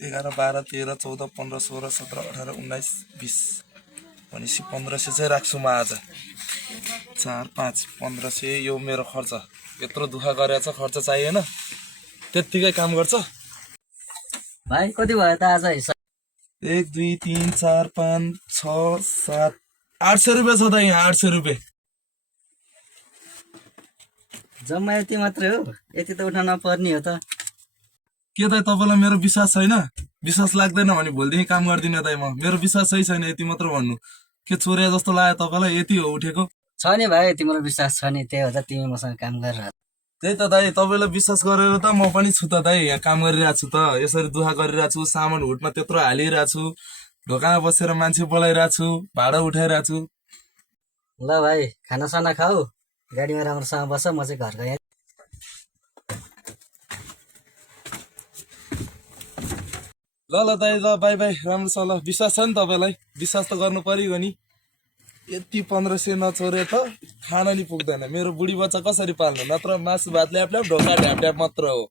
11, 12, 13, 14, 15, 16, 17, 18, 19, 20 भनेपछि 1500 चाहिँ राख्छु म आज। 4, 5, 1500 यो मेरो खर्च। यत्रो दुःख गरेर छ, खर्च चाहिएन, त्यत्तिकै काम गर्छ। भाइ कति भयो त आज हिसाब? 1, 2, 3, 4, 5, 6, 7, 800 रुपियाँ छ त यहाँ। 800 रुपियाँ जम्मा यति मात्रै हो? यति त उठाउन पर्ने हो त। के दाइ तपाईँलाई मेरो विश्वास छैन? विश्वास लाग्दैन भने भोलिदेखि काम गर्दिनँ दाइ म। मेरो विश्वास सही छैन, यति मात्र भन्नु। के चोरे जस्तो लाग्यो तपाईँलाई? यति हो उठेको? छ नि भाइ, तिम्रो विश्वास छ नि, त्यही हो त तिमी मसँग काम गरेर। त्यही त दाइ, तपाईँलाई विश्वास गरेर त म पनि छु त दाइ। यहाँ काम गरिरहेको छु त, यसरी दुःख गरिरहेको छु, सामान हुटमा त्यत्रो हालिरहेको छु, ढोकामा बसेर मान्छे बोलाइरहेको छु, भाडा उठाइरहेको छु। ल भाइ, खानासाना खाऊ, गाडीमा राम्रोसँग बस, म चाहिँ घर गएँ। ल ल दाइ, ल बाई बाई, राम्रो छ। ल विश्वास छ नि तपाईँलाई? विश्वास त गर्नु परिगयो नि। यति 1500 नचोरे त खाना नि पुग्दैन। मेरो बुढी बच्चा कसरी पाल्नु? नत्र मासु भात ल्याप ल्याप, ढोका ढ्याप ढ्याप मात्र हो।